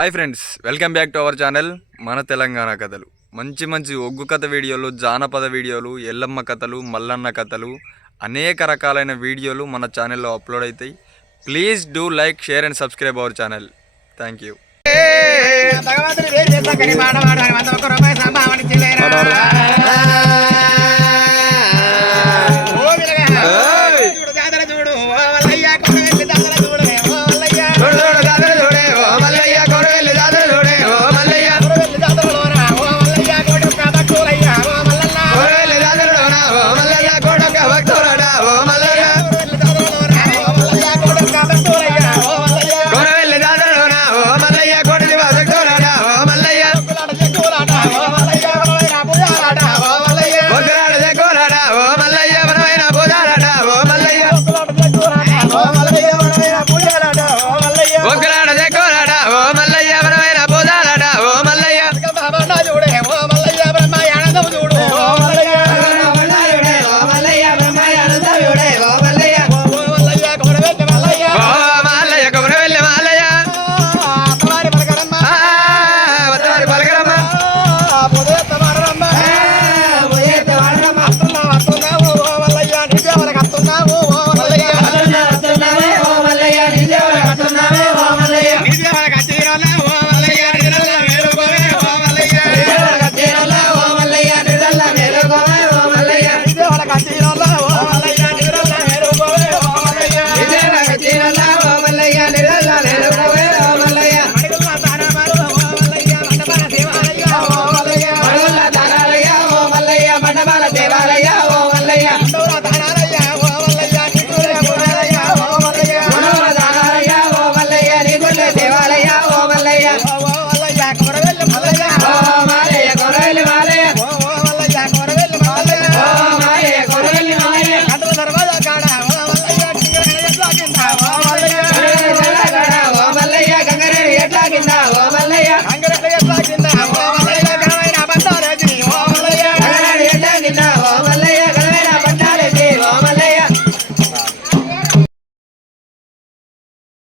Hi friends welcome back to our channel మన తెలంగాణ కథలు. మంచి మంచి ఒగ్గు కథ వీడియోలు జానపద వీడియోలు ఎల్లమ్మ కథలు మల్లన్న కథలు అనేక రకాలైన వీడియోలు మన ఛానల్లో అప్లోడ్ అవుతాయి please do like share and subscribe our channel thank you la yeah.